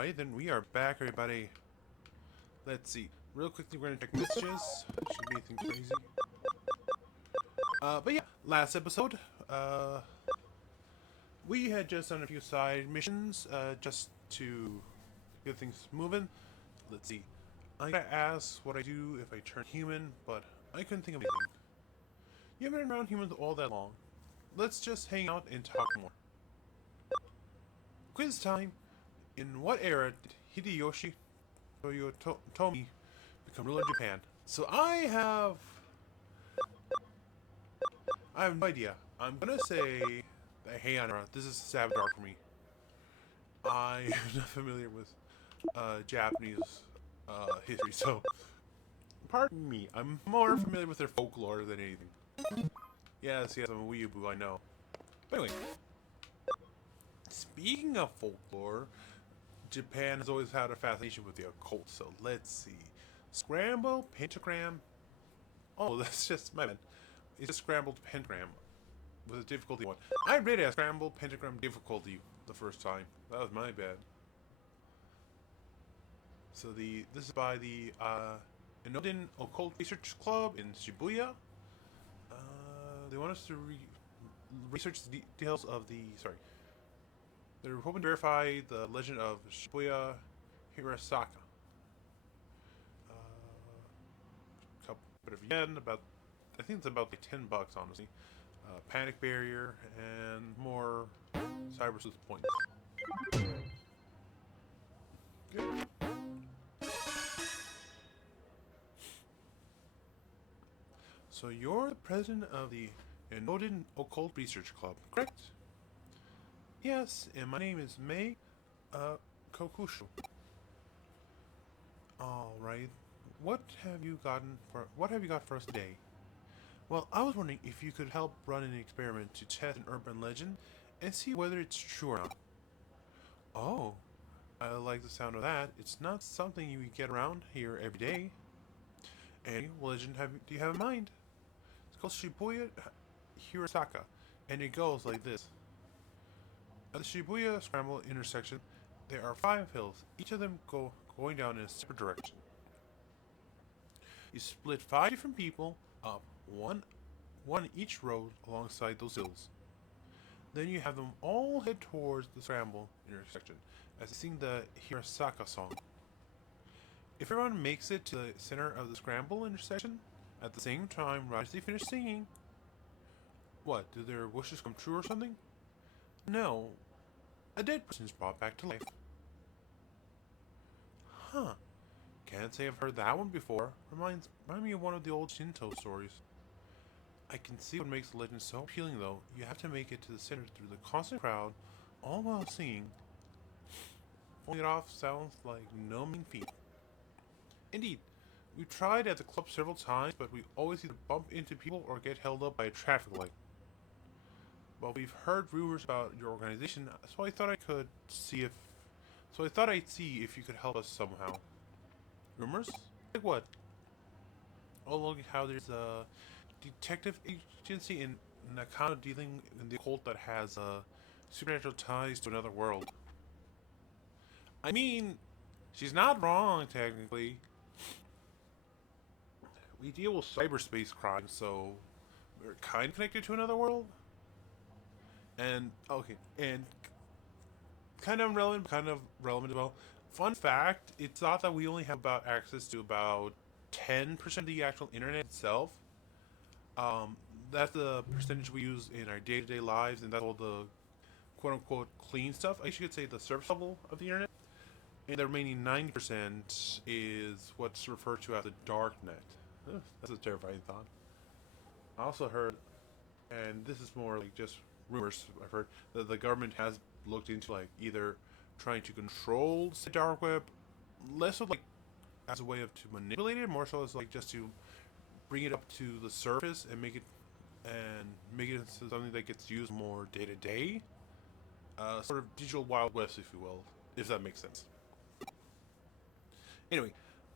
Alright, then we are back, everybody. Let's see. Real quickly, we're gonna check messages. Shouldn't be anything crazy. But yeah, last episode, we had just done a few side missions, just to get things moving. Let's see. I got asked what I do if I turn human, but I couldn't think of anything. You haven't been around humans all that long. Let's just hang out and talk more. Quiz time. In what era did Hideyoshi Toyotomi become ruler of Japan? So I have no idea. I'm gonna say the Heian era. This is Savadar for me. I am not familiar with Japanese history, so pardon me. I'm more familiar with their folklore than anything. Yes, I'm a weeaboo, I know. But anyway, speaking of folklore, Japan has always had a fascination with the occult, so let's see. Scramble, pentagram. Oh, that's just my bad. It's just scrambled pentagram with a difficulty one. I read it as scrambled pentagram difficulty the first time. That was my bad. So this is by the Inodin Occult Research Club in Shibuya. They want us to research the details of they're hoping to verify the legend of Shibuya Hirasaka. Couple bit of yen, I think it's about like $10, honestly. Panic barrier and more cyber sleuth points. Good. So you're the president of the Inodin Occult Research Club, correct? Yes, and my name is Mei Kokushu. Alright. What have you got for us today? Well, I was wondering if you could help run an experiment to test an urban legend and see whether it's true or not. Oh, I like the sound of that. It's not something you get around here every day. Any legend do you have in mind? It's called Shibuya Hirasaka, and it goes like this. At the Shibuya Scramble intersection, there are 5 hills, each of them going down in a separate direction. You split 5 different people up, one each road alongside those hills. Then you have them all head towards the Scramble intersection as they sing the Hirasaka song. If everyone makes it to the center of the Scramble intersection at the same time right as they finish singing, what, do their wishes come true or something? No, a dead person is brought back to life. Huh. Can't say I've heard that one before. Reminds me of one of the old Shinto stories. I can see what makes the legend so appealing though. You have to make it to the center through the constant crowd, all while singing. Pulling it off sounds like no mean feat. Indeed, we've tried at the club several times, but we always either bump into people or get held up by a traffic light. Well, we've heard rumors about your organization, so I thought I'd see if you could help us somehow. Rumors? Like what? Oh, look at how there's a detective agency in Nakano dealing in the occult that has supernatural ties to another world. I mean, she's not wrong, technically. We deal with cyberspace crimes, so we're kind of connected to another world. And kind of relevant as well. Fun fact: it's thought that we only have about access to about 10% of the actual internet itself. That's the percentage we use in our day-to-day lives, and that's all the quote-unquote clean stuff. I guess you could say the surface level of the internet. And the remaining 90% is what's referred to as the dark net. Ugh, that's a terrifying thought. I also heard, and this is more like just rumors, I've heard that the government has looked into like either trying to control the dark web, less of like as a way of to manipulate it, more so as like just to bring it up to the surface and make it into something that gets used more day to day, sort of digital Wild West, if you will, if that makes sense. Anyway,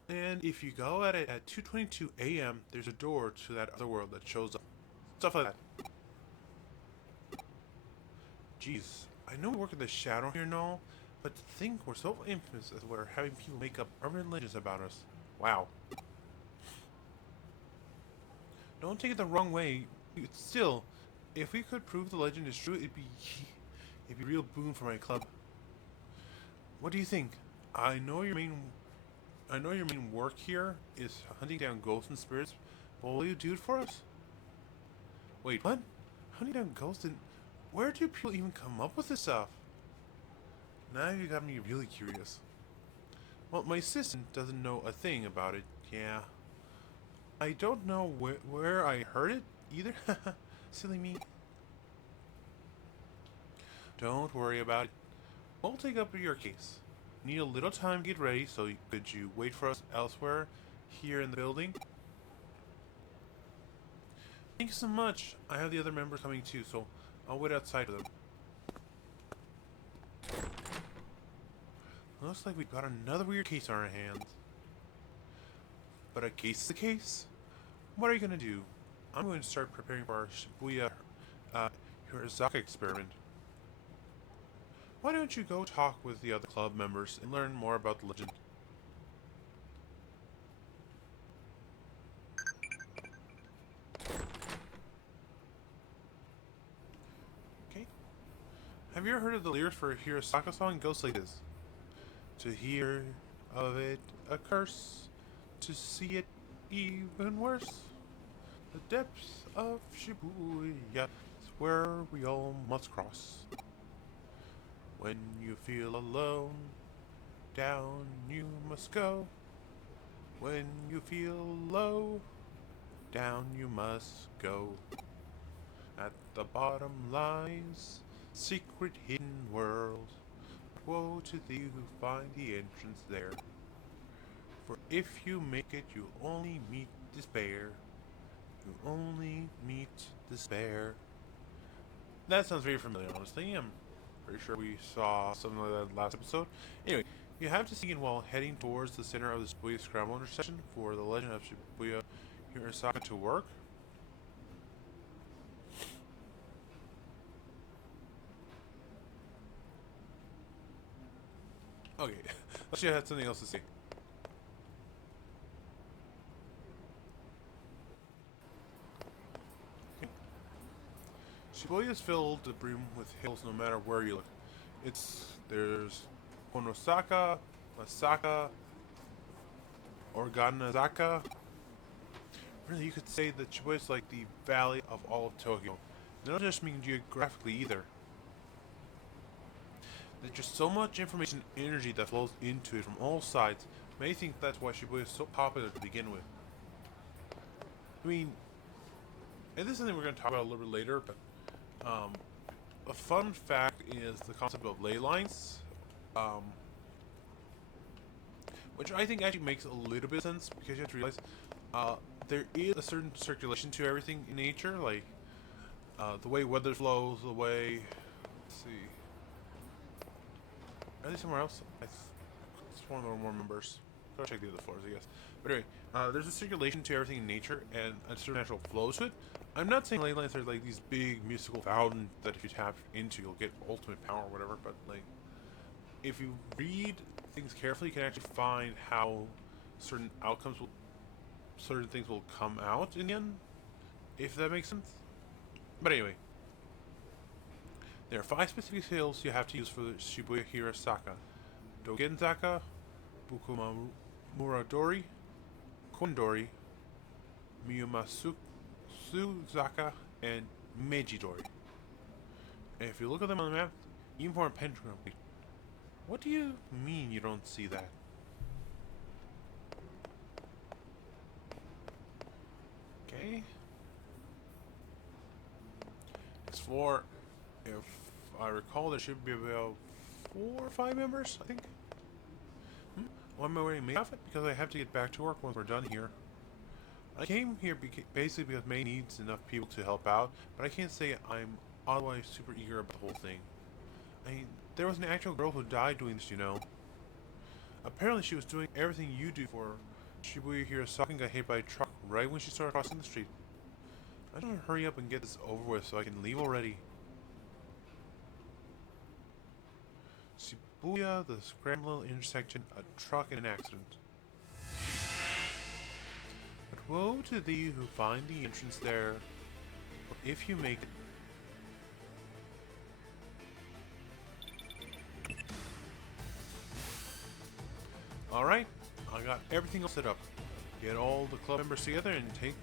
and if you go at it at 2:22 a.m., there's a door to that other world that shows up. Stuff like that. Jeez, I know we work in the shadow here and all, But to think we're so infamous as we're having people make up urban legends about us. Wow. Don't take it the wrong way. Still, if we could prove the legend is true, it'd be a real boon for my club. What do you think? I know your main work here is hunting down ghosts and spirits, but will you do it for us? Wait, what? Hunting down ghosts and where do people even come up with this stuff? Now you got me really curious. Well, my assistant doesn't know a thing about it. Yeah. I don't know where I heard it either. Silly me. Don't worry about it. We'll take up your case. Need a little time to get ready, so could you wait for us elsewhere here in the building? Thank you so much. I have the other members coming too, so I'll wait outside for them. Looks like we've got another weird case on our hands. But a case is a case? What are you gonna do? I'm going to start preparing for our Shibuya Hirazaka experiment. Why don't you go talk with the other club members and learn more about the legend? Okay. Have you ever heard of the lyrics for a Hirasaka song? It goes like this. To hear of it a curse, to see it even worse. The depths of Shibuya is where we all must cross. When you feel alone, down you must go. When you feel low, down you must go. At the bottom lies secret hidden world. Woe to thee who find the entrance there. For if you make it, you only meet despair. You only meet despair. That sounds very familiar, honestly. I'm pretty sure we saw something like that last episode. Anyway, you have to sneak in while heading towards the center of the Shibuya Scramble intersection for the legend of Shibuya Hirazaka to work. Okay, let's see if I had something else to say. Okay. Shibuya is filled to the brim with hills no matter where you look. There's Konosaka, Masaka, Organazaka. Really, you could say that Shibuya is like the valley of all of Tokyo. They don't just mean geographically either. There's just so much information and energy that flows into it from all sides. Many think that's why Shibuya is so popular to begin with. I mean, and this is something we're going to talk about a little bit later, but a fun fact is the concept of ley lines, which I think actually makes a little bit of sense because you have to realize there is a certain circulation to everything in nature, like the way weather flows, the way. Let's see. Are they somewhere else? I sworn there were more members. Go check the other floors, I guess. But anyway, there's a circulation to everything in nature and a certain natural flow to it. I'm not saying ley lines are like these big mystical fountains that if you tap into you'll get ultimate power or whatever, but like if you read things carefully you can actually find how certain things will come out in the end, if that makes sense. But anyway, there are 5 specific skills you have to use for the Shibuya Hirazaka. Dogenzaka, Bukumamuradori, Kondori, Miyumasuzaka, and Meiji-dori. And if you look at them on the map, even for a pentagram, what do you mean you don't see that? Okay. As for, if I recall, there should be about 4 or 5 members, I think. Why am I wearing makeup? Because I have to get back to work once we're done here. I came here basically because May needs enough people to help out, but I can't say I'm otherwise super eager about the whole thing. I mean, there was an actual girl who died doing this, you know. Apparently she was doing everything you do for Shibuya Hirazaka and got hit by a truck right when she started crossing the street. I just want to hurry up and get this over with so I can leave already. Shibuya, the scramble intersection, a truck in an accident. But woe to thee who find the entrance there, for if you make it. Alright, I got everything all set up. Get all the club members together and take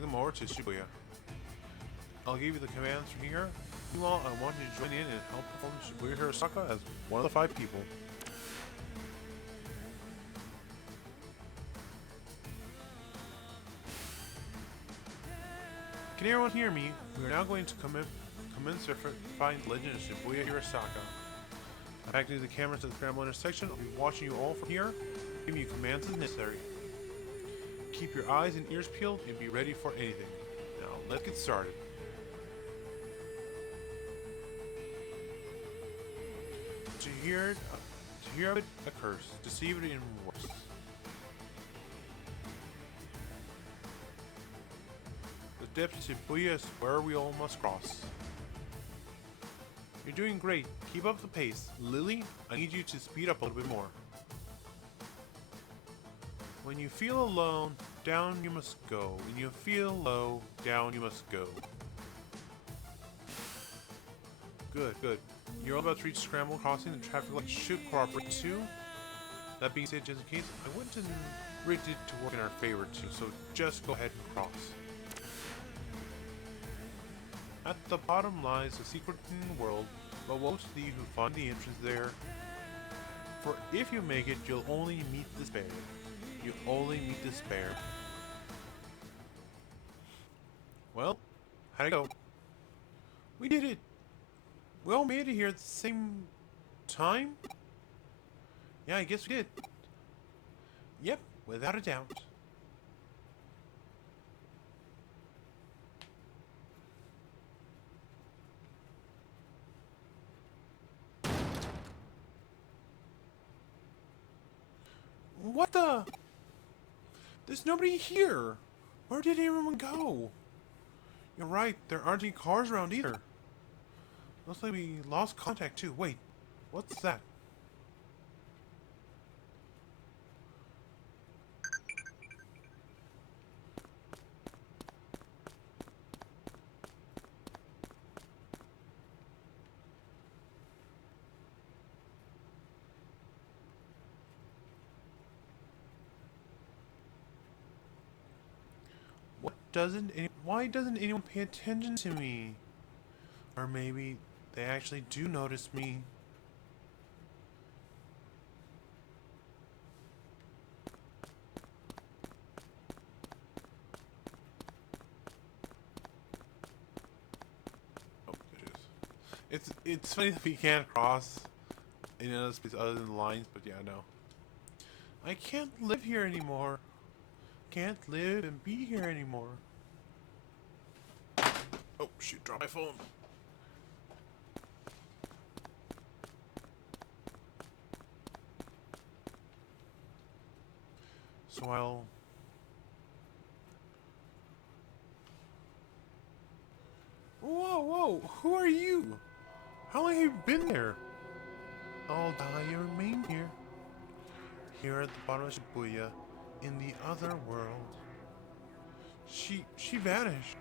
them over to Shibuya. I'll give you the commands from here. Meanwhile, I want you to join in and help perform Shibuya Hirosaka as one of the 5 people. Can everyone hear me? We are now going to commence our find legend of Shibuya Hirosaka. I'm acting the cameras at the scramble intersection. I'll be watching you all from here, giving you commands as necessary. Keep your eyes and ears peeled and be ready for anything. Now, let's get started. To hear of it occurs, deceive it even worse. The depths of Shibuya is where we all must cross. You're doing great. Keep up the pace. Lily, I need you to speed up a little bit more. When you feel alone, down you must go. When you feel low, down you must go. Good, good. You're all about to reach Scramble Crossing. The traffic lights should cooperate too. That being said, just in case, I went and rigged it to work in our favor too, so just go ahead and cross. At the bottom lies a secret in the world, but woe to thee who find the entrance there. For if you make it, you'll only meet despair. You only meet despair. Well, how'd it go? We did it! We all made it here at the same time? Yeah, I guess we did. Yep, without a doubt. What the? There's nobody here. Where did everyone go? You're right, there aren't any cars around either. Looks like we lost contact too. Wait, what's that? Why doesn't anyone pay attention to me? Or maybe they actually do notice me. Oh, there it is. It's funny that we can't cross in another space other than the lines, but yeah, no. I can't live here anymore. Can't live and be here anymore. Oh shoot, drop my phone. So I'll... Whoa, whoa, who are you? How long have you been there? I'll die and remain here. Here at the bottom of Shibuya, in the other world. She vanished.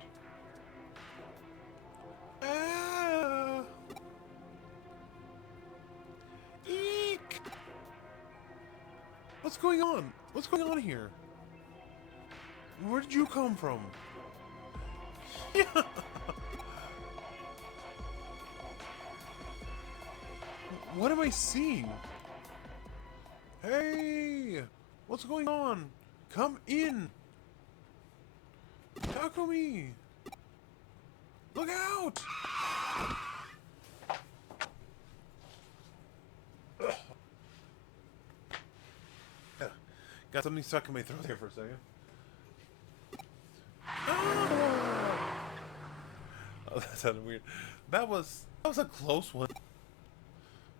Ah! Eek! What's going on? What's going on here? Where did you come from? Yeah. What am I seeing? Hey! What's going on? Come in! Takumi! Look out! Got something stuck in my throat there for a second. Oh, that sounded weird. That was a close one.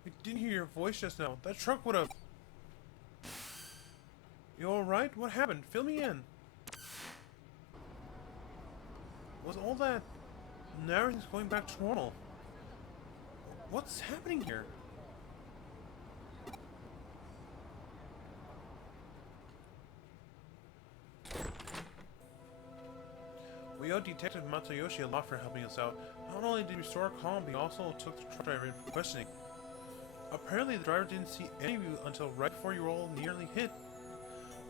I didn't hear your voice just now. That truck would have... You alright? What happened? Fill me in. Was all that... Now everything's going back to normal. What's happening here? owe Detective Matsuyoshi a lot for helping us out. Not only did he restore calm, but he also took the truck driver in for questioning. Apparently, the driver didn't see any of you until right before you were all nearly hit.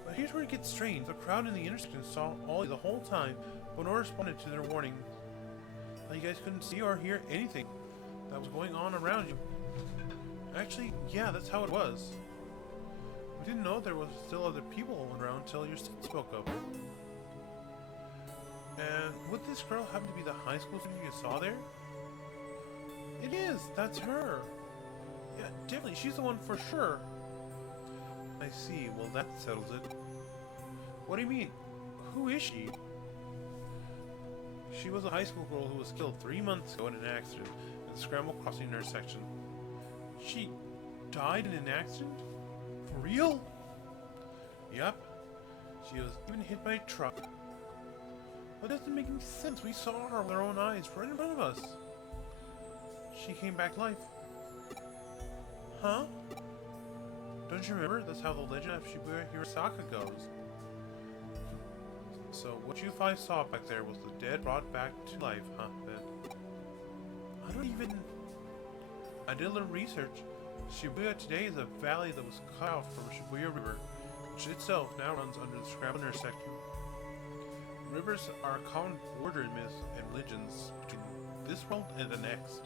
But here's where it gets strange. The crowd in the intersection saw all the whole time, but no one responded to their warning. You guys couldn't see or hear anything that was going on around you. Actually, yeah, that's how it was. We didn't know there was still other people around until your son spoke up. And would this girl happen to be the high school student you saw there? It is! That's her! Yeah, definitely, she's the one for sure. I see, well that settles it. What do you mean? Who is she? She was a high school girl who was killed 3 months ago in an accident at the Scramble Crossing intersection. She died in an accident? For real? Yep. She was even hit by a truck. That doesn't make any sense. We saw her with our own eyes right in front of us. She came back to life. Huh? Don't you remember? That's how the legend of Shibuya Hirosaka goes. So what you five saw back there was the dead brought back to life, huh? Then I don't even... I did a little research. Shibuya today is a valley that was cut out from Shibuya River, which itself now runs under the Scramble intersection. Rivers are a common border in myths and religions between this world and the next.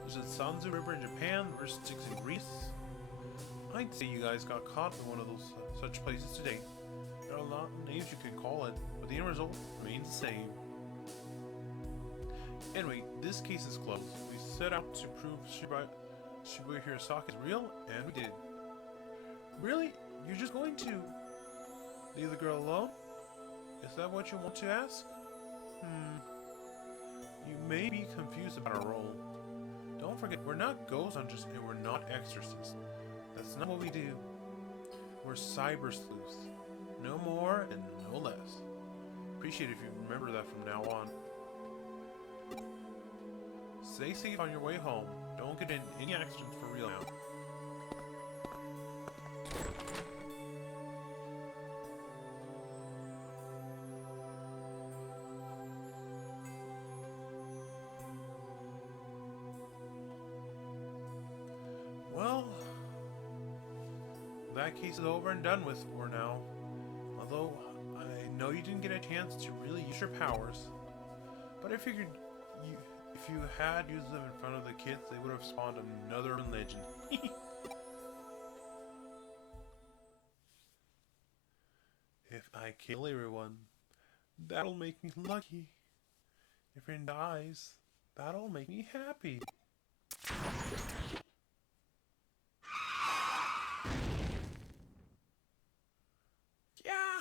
There's the Sanzu River in Japan, the river Styx in Greece. I'd say you guys got caught in one of those such places today. There are a lot of names you can call it, but the end result remains the same. Anyway, this case is closed. We set out to prove Shibuya Hirosaka is real, and we did. Really? You're just going to leave the girl alone? Is that what you want to ask? You may be confused about our role. Don't forget, we're not ghost hunters and we're not exorcists. That's not what we do. We're cyber sleuths. No more and no less. Appreciate it if you remember that from now on. Stay safe on your way home. Don't get in any accidents for real now. Well, that case is over and done with for now. Although, I know you didn't get a chance to really use your powers. But I figured if you had used them in front of the kids, they would have spawned another legend. If I kill everyone, that'll make me lucky. If everyone dies, that'll make me happy. Yeah!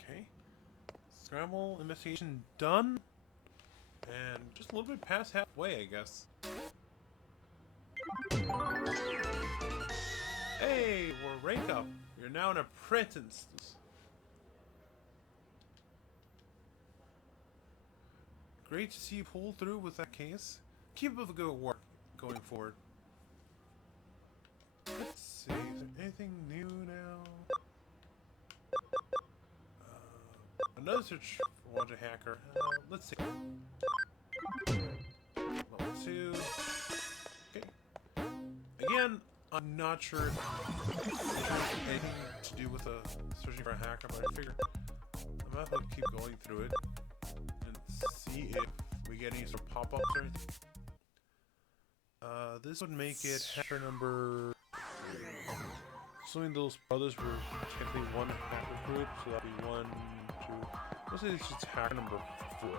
Okay. Scramble investigation done. And just a little bit past halfway, I guess. Hey, we're rank up. You're now an apprentice. Great to see you pull through with that case. Keep up the good work going forward. Let's see, is there anything new now? Another search for wanted hacker. Let's see. Level 2. Okay. Again, I'm not sure if it has anything to do with searching for a hacker, but I figure I'm gonna have to keep going through it and see if we get any sort of pop-ups or anything. This would make it hacker number... Assuming those brothers were technically one hacker group, so that'd be 1, 2... Let's say it's just hacker number 4.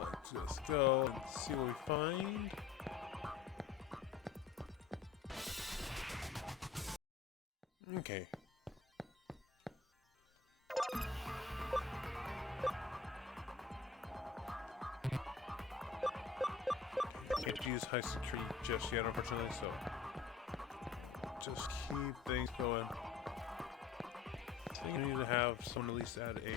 Let's just go and see what we find. Okay. Can't use high security just yet, unfortunately, so just keep things going. I think I need to have someone at least add a...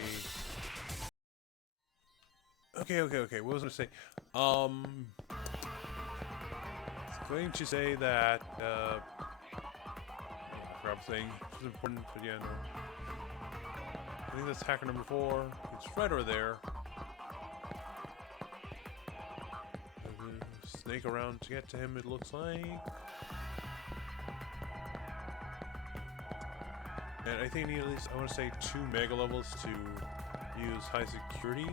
Okay, what was I gonna say? going to say that I forgot saying this is important, but yeah, no. I think that's hacker number 4. It's right over there. Snake around to get to him, it looks like. And I think I need at least, I want to say 2 mega levels to use high security.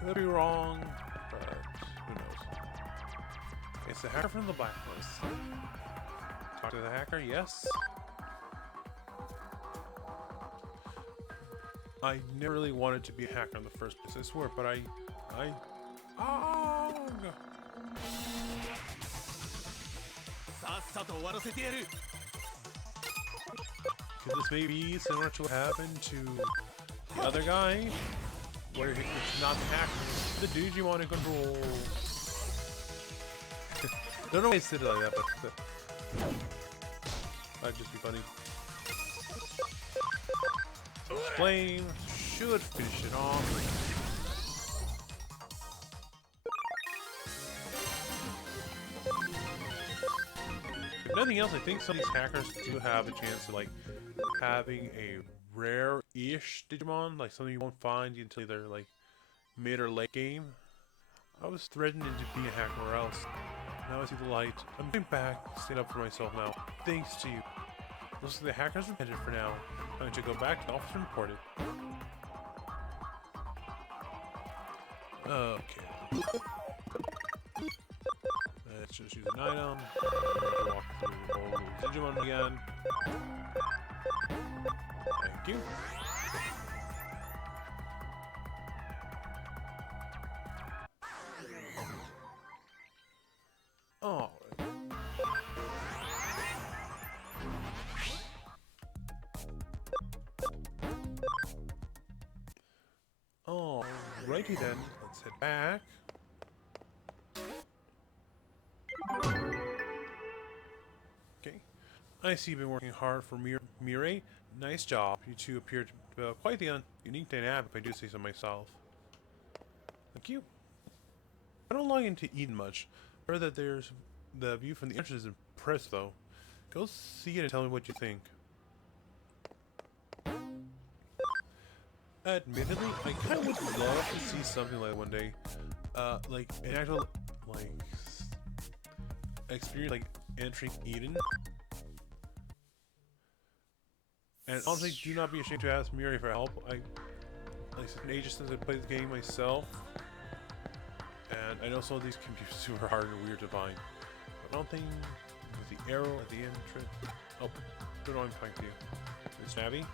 Could be wrong, but who knows. It's the hacker from the blacklist. Talk to the hacker, yes. I never really wanted to be a hacker in the first place, I swear, but this may be similar to what happened to the other guy, where it's not the hacker, it's the Digimon in control. Don't know why I said it like that, but that'd just be funny. Flame should finish it off. If nothing else, I think some of these hackers do have a chance of like having a rare-ish Digimon, like something you won't find until either like mid or late game. I was threatened into being a hacker or else. Now I see the light. I'm getting back, stand up for myself now. Thanks to you. Looks like the hackers repented for now. I'm going to go back to the office and report it. Okay. Let's just use an item. Walk through all the Digimon again. Thank you. Oh. Alrighty then, let's head back. Okay. I see you've been working hard for Mirai. Nice job. You two appear to develop quite the unique dynamic, if I do say so myself. Thank you. I don't log into Eden much. I heard that there's the view from the entrance is impressive though. Go see it and tell me what you think. Admittedly, I kind of would love to see something like one day, like an actual, like, experience like entering Eden. And honestly, do not be ashamed to ask Mirai for help. Like it's been ages since I played the game myself, and I know some of these can be super hard and weird to find. But I don't think with the arrow at the entrance. Oh, don't know I'm talking to you. It's Navi.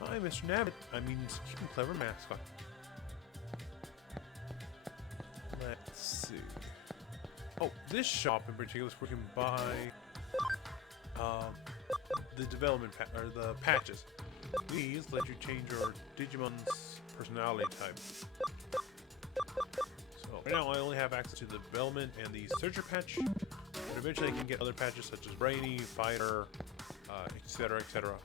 Hi, Mr. Nabbit. I mean, it's a cute and clever mascot. Let's see. Oh, this shop in particular is where you can buy the development or the patches. These let you change your Digimon's personality type. So right now I only have access to the development and the searcher patch, but eventually I can get other patches such as Brainy, Fighter, etc., etc.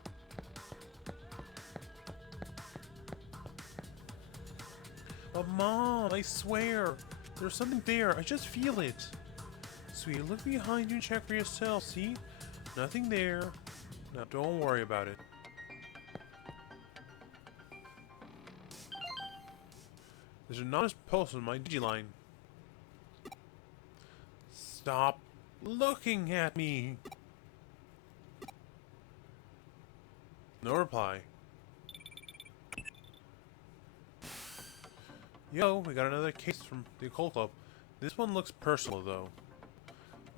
But Mom, I swear, there's something there. I just feel it. Sweetie, look behind you and check for yourself. See? Nothing there. Now, don't worry about it. There's an anonymous post on my Digiline. Stop looking at me. No reply. Yo, we got another case from the Occult Club. This one looks personal, though.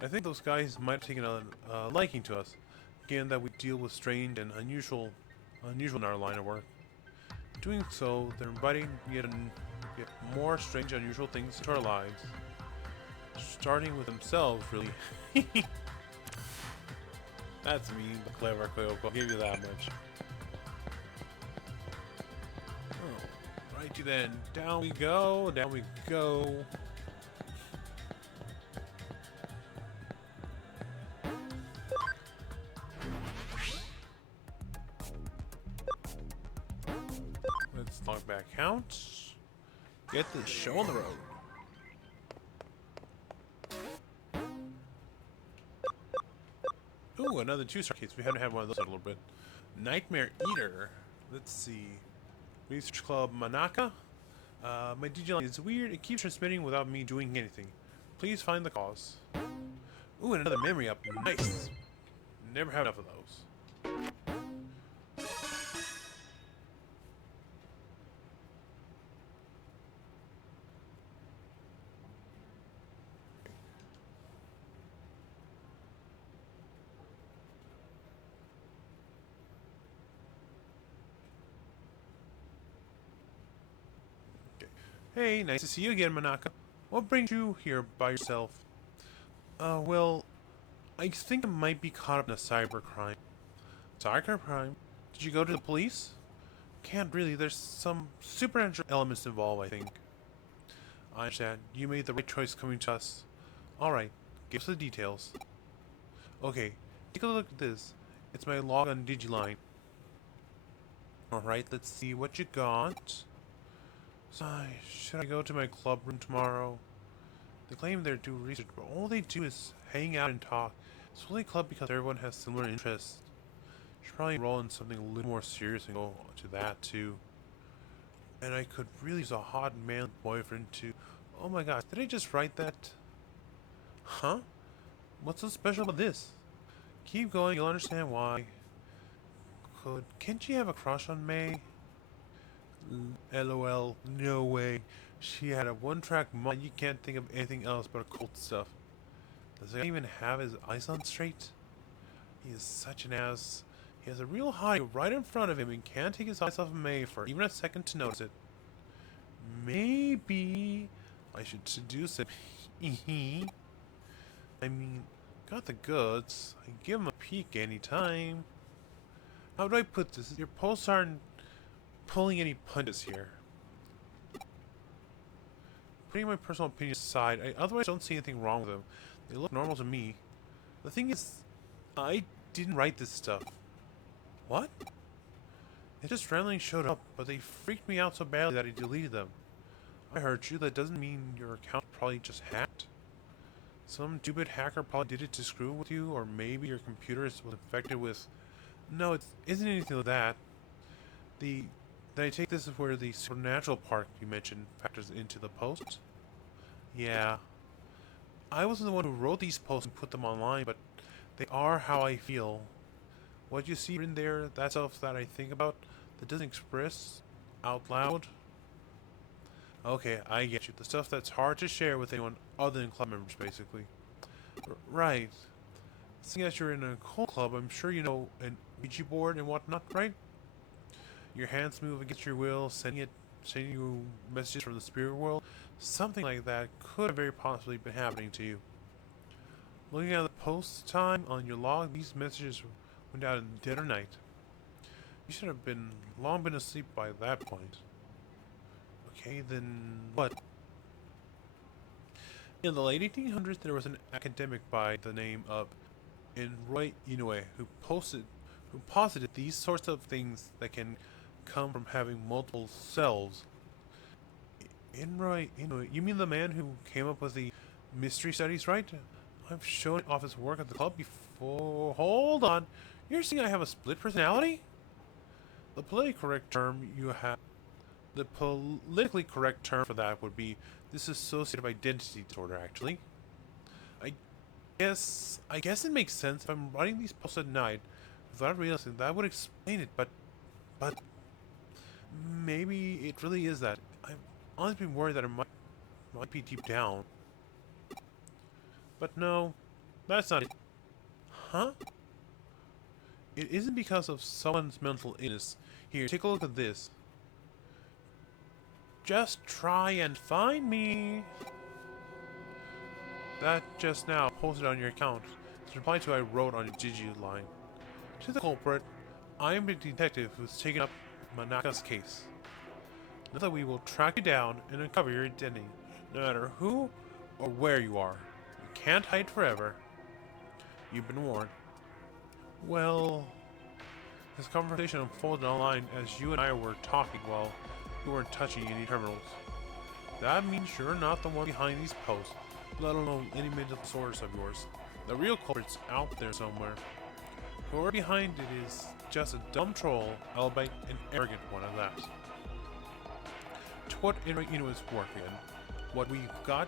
I think those guys might have taken a liking to us, given that we deal with strange and unusual in our line of work. Doing so, they're inviting yet more strange, unusual things into our lives. Starting with themselves, really. That's mean, but clever, Kyoko. I'll give you that much. Righty then, down we go, down we go. Let's log back out. Get this show on the road. Ooh, another 2-star case. We haven't had one of those in a little bit. Nightmare Eater. Let's see. Research Club Manaka. My Digimon is weird. It keeps transmitting without me doing anything. Please find the cause. Ooh, and another memory up. Nice. Never have enough of those. Hey, nice to see you again, Manaka. What brings you here by yourself? Well, I think I might be caught up in a cybercrime. Cybercrime? Did you go to the police? Can't really, there's some supernatural elements involved, I think. I understand. You made the right choice coming to us. Alright, give us the details. Okay, take a look at this. It's my log on Digiline. Alright, let's see what you got. Should I go to my club room tomorrow? They claim they're doing research, but all they do is hang out and talk. It's only a club because everyone has similar interests. Should probably roll in something a little more serious and go to that too. And I could really use a hot man boyfriend too. Oh my gosh, did I just write that? Huh? What's so special about this? Keep going, you'll understand why. Can't you have a crush on May? LOL, no way. She had a one-track mind. You can't think of anything else but occult stuff. Does he even have his eyes on straight? He is such an ass. He has a real hottie right in front of him and can't take his eyes off of May for even a second to notice it. Maybe I should seduce him. I mean, got the goods. I give him a peek anytime. How do I put this? Your posts aren't pulling any punches here. Putting my personal opinion aside, I otherwise don't see anything wrong with them. They look normal to me. The thing is, I didn't write this stuff. What? They just randomly showed up, but they freaked me out so badly that I deleted them. I heard you. That doesn't mean your account probably just hacked. Some stupid hacker probably did it to screw with you, or maybe your computer was infected with... No, it isn't anything like that. Then I take this as where the supernatural part you mentioned factors into the post? Yeah. I wasn't the one who wrote these posts and put them online, but they are how I feel. What you see in there, that's stuff that I think about, that doesn't express out loud. Okay, I get you. The stuff that's hard to share with anyone other than club members, basically. Right. Seeing as you're in a occult club, I'm sure you know an Ouija board and whatnot, right? Your hands move against your will, sending you messages from the spirit world. Something like that could have very possibly been happening to you. Looking at the post time on your log, these messages went out in the dead of night. You should have long been asleep by that point. Okay, then what? In the late 1800s, there was an academic by the name of Enroy Inoue who posited these sorts of things that can come from having multiple selves. Enroy Inoue? You mean the man who came up with the mystery studies, right? I've shown off his work at the club before. Hold on. You're saying I have a split personality? The politically correct term for that would be dissociative identity disorder, actually. I guess it makes sense if I'm writing these posts at night without realizing that would explain it, but maybe it really is that. I've honestly been worried that it might be deep down. But no, that's not it. Huh? It isn't because of someone's mental illness. Here, take a look at this. Just try and find me. That just now posted on your account. It's replied to I wrote on your Digiline. To the culprit, I am the detective who's taken up Manaka's case. Know that we will track you down and uncover your identity, no matter who or where you are. You can't hide forever. You've been warned. Well, this conversation unfolded online as you and I were talking while you weren't touching any terminals. That means you're not the one behind these posts, let alone any mental disorders of yours. The real culprit's out there somewhere. Whoever behind it is just a dumb troll, albeit an arrogant one at that. To put Inuit's work in, what we got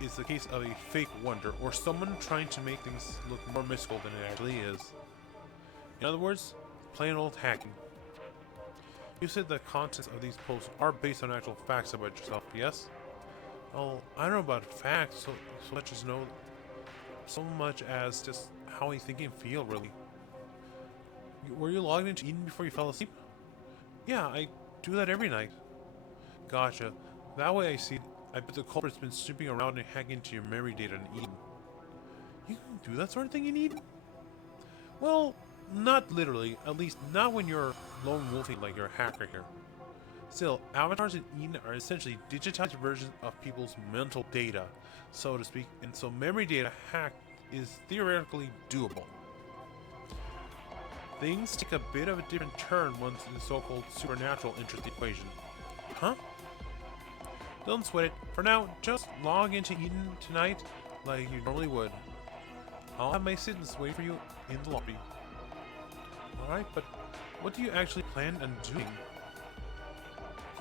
is the case of a fake wonder, or someone trying to make things look more mystical than it actually is. In other words, plain old hacking. You said the contents of these posts are based on actual facts about yourself, yes? Well, I don't know about facts, so much as just how I think and feel, really. Were you logged into Eden before you fell asleep? Yeah, I do that every night. Gotcha. That way I see. I bet the culprit's been snooping around and hacking into your memory data in Eden. You can do that sort of thing in Eden? Well, not literally. At least not when you're lone wolfing like you're a hacker here. Still, avatars in Eden are essentially digitized versions of people's mental data, so to speak, and so memory data hacked is theoretically doable. Things take a bit of a different turn once the so-called supernatural enters the equation. Huh? Don't sweat it. For now, just log into Eden tonight like you normally would. I'll have my assistants wait for you in the lobby. Alright, but what do you actually plan on doing?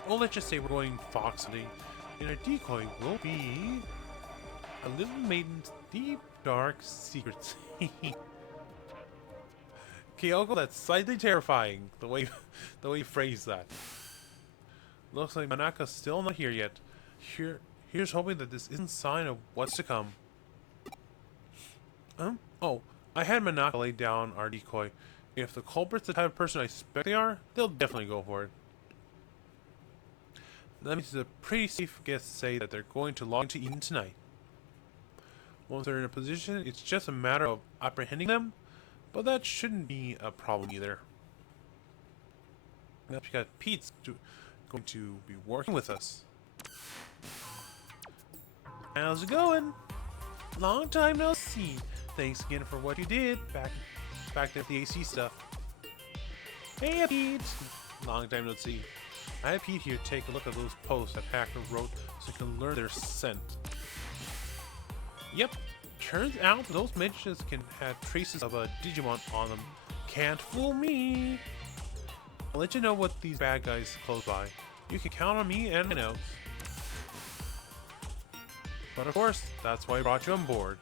Oh, let's just say we're going fox hunting, and our decoy will be a little maiden's deep, dark secrets. Kyoko, that's slightly terrifying, the way you phrase that. Looks like Manaka's still not here yet. Here's hoping that this isn't a sign of what's to come. Oh, I had Manaka lay down our decoy. If the culprit's the type of person I suspect they are, they'll definitely go for it. That means it's a pretty safe guess to say that they're going to log into Eden tonight. Once they're in a position, it's just a matter of apprehending them, but that shouldn't be a problem either. That's because Pete's going to be working with us. How's it going? Long time no see. Thanks again for what you did back there with the AC stuff. Hey, Pete! Long time no see. I had Pete here take a look at those posts that Hacker wrote so you can learn their scent. Yep, turns out those messages can have traces of a Digimon on them. Can't fool me! I'll let you know what these bad guys close by. You can count on me and my notes. But of course, that's why I brought you on board.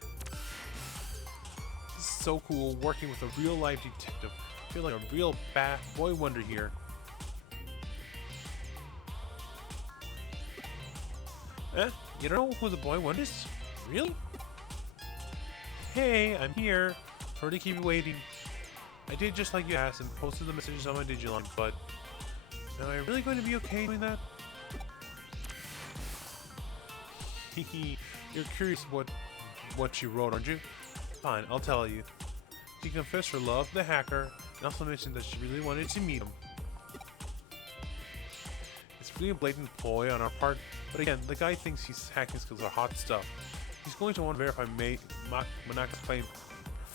This is so cool working with a real-life detective. I feel like a real bad boy wonder here. You don't know who the boy wonder is? Really? Hey, I'm here. Sorry to keep you waiting. I did just like you asked and posted the messages on my Digiline, but am I really going to be okay doing that? You're curious what she wrote, aren't you? Fine, I'll tell you. She confessed her love to the hacker and also mentioned that she really wanted to meet him. It's really a blatant ploy on our part, but again, the guy thinks his hacking skills are hot stuff. He's going to want to verify Manaka's claim,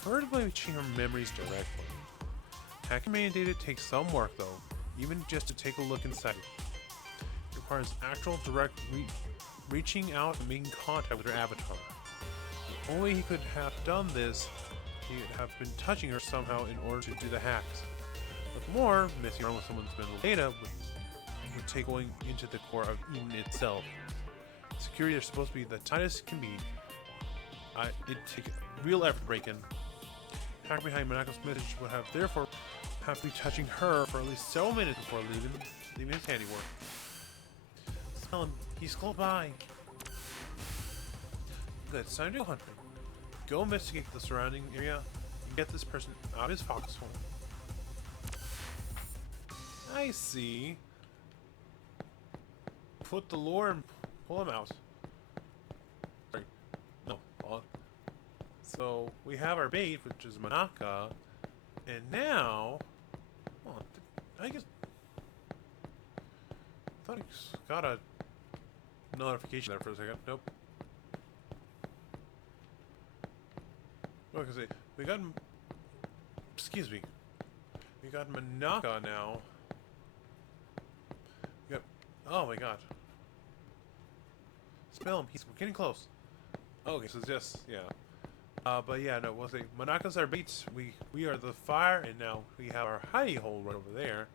preferably reaching her memories directly. Hacking main data takes some work though, even just to take a look inside it. It requires actual direct reaching out and making contact with her avatar. The only way he could have done this, he would have been touching her somehow in order to do the hacks. What's more, messing around with someone's mental data would take going into the core of Eden itself. Security is supposed to be the tightest it can be. It'd take real effort to break in. Hacker behind Manaka's message would have therefore have to be touching her for at least several minutes before leaving his handiwork. Smell him. He's close by. Good. It's time to go hunting. Go investigate the surrounding area and get this person out of his foxhole. I see. Put the lure and pull him out. Sorry. No. So we have our bait, which is Manaka, and now, well, I guess I thought I got a notification there for a second. Nope. Okay, we got. Excuse me. We got Manaka now. We got. Oh my god. Spell him. We're getting close. Okay, so it's just, yeah. But yeah, no, we'll see. Monaka's our beats. We are the fire, and now we have our hidey hole right over there.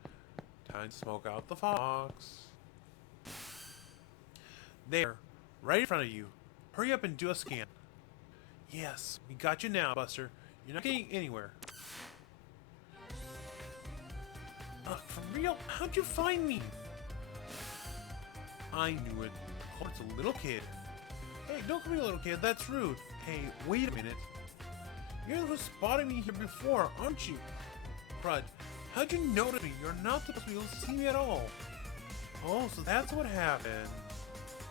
Time to smoke out the fox. There, right in front of you. Hurry up and do a scan. Yes, we got you now, Buster. You're not getting anywhere. For real? How'd you find me? I knew it. Oh, it's a little kid. Hey, don't call me a little kid. That's rude. Hey, wait a minute. You're the one who spotted me here before, aren't you? Crud, how'd you notice me? You're not supposed to be able to see me at all. Oh, so that's what happened.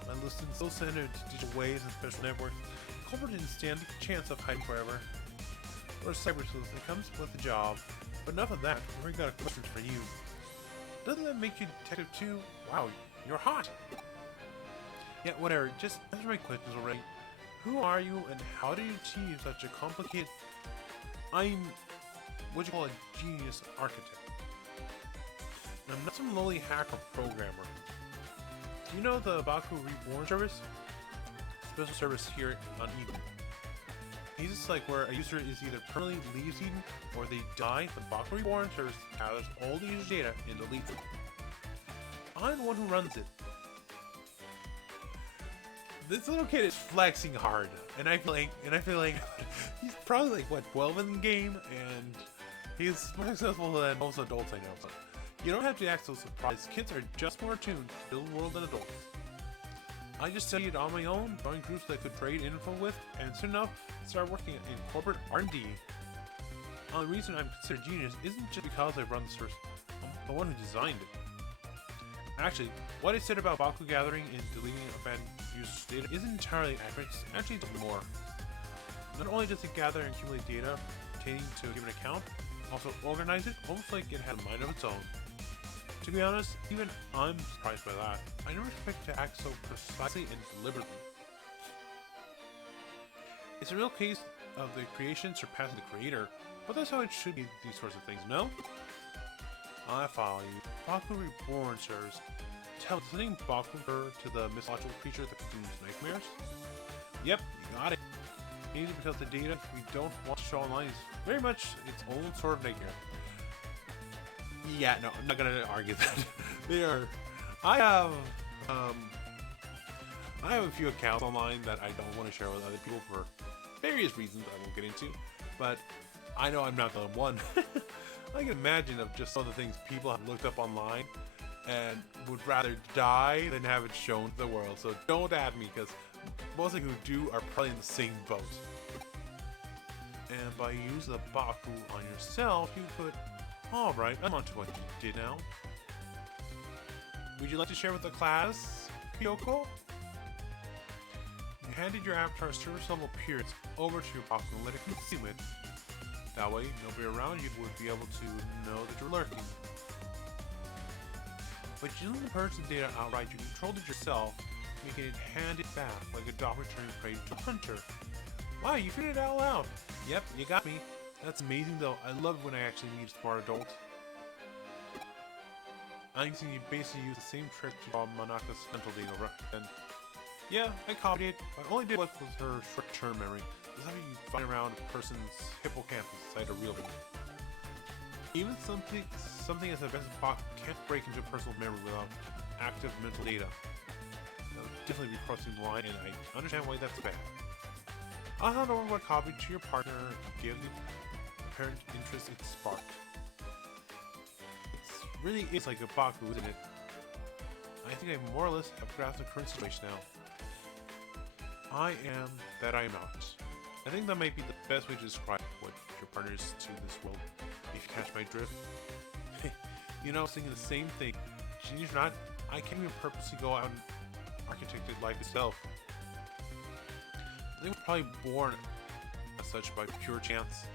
My listening so centered to digital waves and special networks, Culver didn't stand a chance of hiding forever. Or cyber sleuth, it comes with the job. But enough of that, we got a question for you. Doesn't that make you detective too? Wow, you're hot! Yeah, whatever, just answer my questions already. Who are you and how did you achieve such a complicated... I'm... what you call a genius architect. And I'm not some lowly hacker programmer. Do you know the Baku Reborn service? Special service here on Eden. It's just like where a user is either permanently leaves Eden or they die. The Baku Reborn service gathers all the user data and deletes it. I'm the one who runs it. This little kid is flexing hard, and I feel like he's probably like what 12 in the game, and he's more successful than most adults I know. So you don't have to act so surprised. Kids are just more attuned to the real world than adults. I just studied on my own, joined groups that I could trade info with, and soon enough started working in corporate R&D. The reason I'm considered genius isn't just because I run the source. I'm the one who designed it. Actually, what I said about Baku gathering and deleting abandoned users' data isn't entirely accurate, it's actually more. Not only does it gather and accumulate data pertaining to a given account, also organize it almost like it has a mind of its own. To be honest, even I'm surprised by that. I never expected to act so precisely and deliberately. It's a real case of the creation surpassing the creator, but that's how it should be these sorts of things, no? I follow you. Baku Reborn serves. Tell sending Baku to the mythological creature that consumes nightmares? Yep, you got it. Mainly because the data we don't want to show online is very much its own sort of nightmare. Yeah, no, I'm not gonna argue that. They are. I have a few accounts online that I don't want to share with other people for various reasons I won't get into, but I know I'm not the one. I can imagine of just some of the things people have looked up online and would rather die than have it shown to the world. So don't add me, because most of you who do are probably in the same boat. And by using the Baku on yourself, you could... Alright, I'm on to what you did now. Would you like to share with the class, Kyoko? You handed your avatar's service level appearance over to your Baku and let it consume it. That way, nobody around you would be able to know that you're lurking. But you didn't purge the data outright, you controlled it yourself, making it hand it back like a dog returning prey to a hunter. Wow, you figured it all out! Yep, you got me. That's amazing though, I love it when I actually meet a smart adult. I'm guessing you basically use the same trick to draw Monaka's mental data, and yeah, I copied it, but I only did what was her short-term memory. Is how you find around a person's hippocampus inside a real being. Even something as advanced as Bach can't break into personal memory without active mental data. That would definitely be crossing the line, and I understand why that's bad. I'll hand over what copy to your partner to give the apparent interest it sparked. It really is like a Baku, isn't it? I think I more or less have grasped the current situation now. I am that I am not. I think that might be the best way to describe what your partner is to this world, if you catch my drift. You know, I was thinking the same thing. Genius or not, I can't even purposely go out and architect life itself. I think we're probably born as such by pure chance.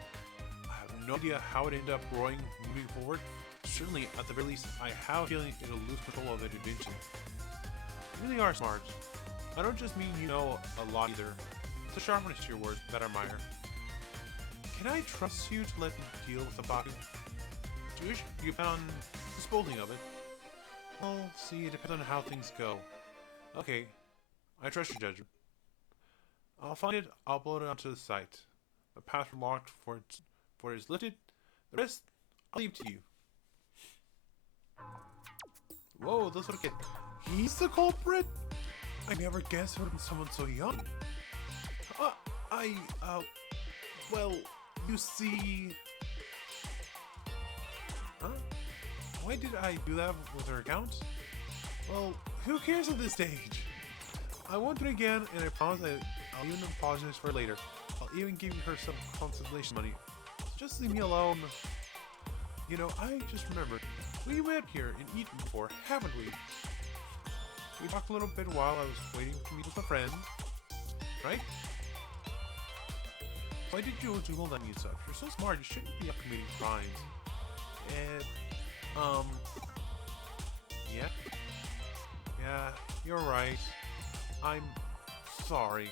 I have no idea how it ended up growing, moving forward. Certainly, at the very least, I have a feeling it'll lose control of it eventually. You really are smart. I don't just mean you know a lot either. It's a sharpness to your words that I admire. Can I trust you to let me deal with the Baku? Do you plan on disposing of it? Well, see, it depends on how things go. Okay, I trust your judgment. I'll find it, I'll upload it onto the site. The password locked for it is lifted. The rest, I'll leave to you. Whoa, this little kid. He's the culprit? I never guessed it would have been someone so young. Well, you see... Huh? Why did I do that with her account? Well, who cares at this stage? I won't do it again, and I promise I'll even apologize for it later. I'll even give her some consolation money. Just leave me alone. You know, I just remembered. We met here in Eden before, haven't we? We talked a little bit while I was waiting to meet with a friend. Right? Why did you do all that and such? You're so smart, you shouldn't be up committing crimes. Yeah? Yeah, you're right. I'm sorry.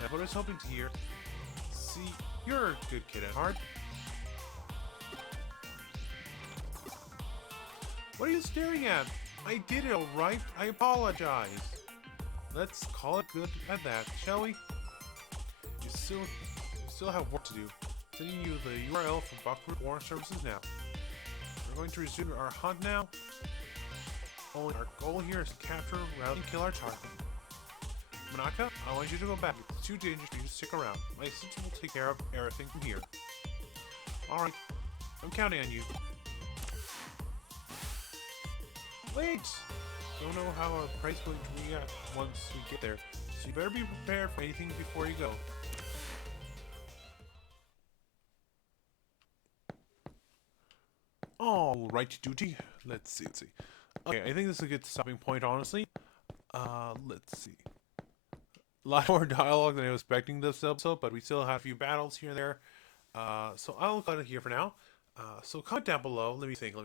That's what I was hoping to hear. See, you're a good kid at heart. What are you staring at? I did it alright. I apologize. Let's call it good at that, shall we? You still have work to do. Sending you the URL for Buckroot War Services now. We're going to resume our hunt now. Only our goal here is to capture, round, and kill our target. Manaka, I want you to go back. It's too dangerous for you to stick around. My assistant will take care of everything from here. Alright, I'm counting on you. Wait! Don't know how our price is going to react once we get there, so you better be prepared for anything before you go. Alright, duty. Let's see. Okay, I think this is a good stopping point, honestly. Let's see. A lot more dialogue than I was expecting this episode, but we still have a few battles here and there. So I'll cut it here for now. So comment down below. Let me think.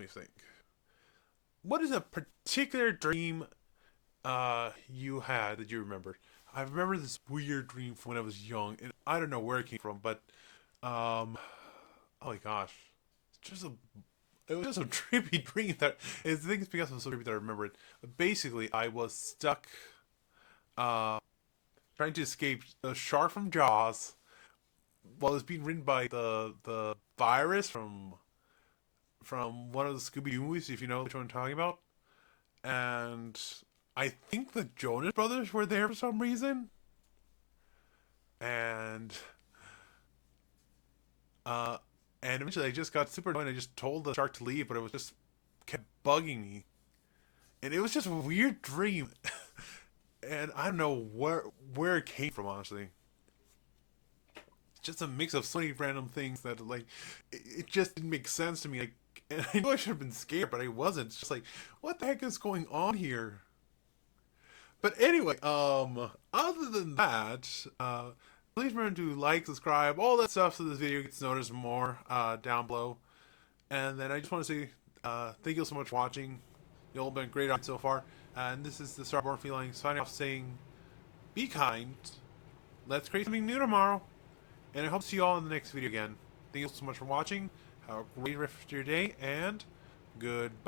What is a particular dream you had that you remembered? I remember this weird dream from when I was young, and I don't know where it came from, but oh my gosh, it was just a trippy dream that I think it's because it was so trippy that I remember it. But basically, I was stuck trying to escape the shark from Jaws while it's being ridden by the virus from one of the Scooby-Doo movies, if you know which one I'm talking about. And I think the Jonas Brothers were there for some reason. And eventually I just got super annoyed and I just told the shark to leave, but it was just kept bugging me. And it was just a weird dream. And I don't know where it came from, honestly. It's just a mix of so many random things that, like, it just didn't make sense to me. Like, and I know I should have been scared, but I wasn't. It's just like, what the heck is going on here? But anyway, other than that, please remember to like, subscribe, all that stuff so this video gets noticed more down below. And then I just want to say thank you so much for watching. You've all been great on so far. And this is the Starborn Feline signing off saying, be kind. Let's create something new tomorrow. And I hope to see you all in the next video again. Thank you so much for watching. Have a great rest of your day, and goodbye!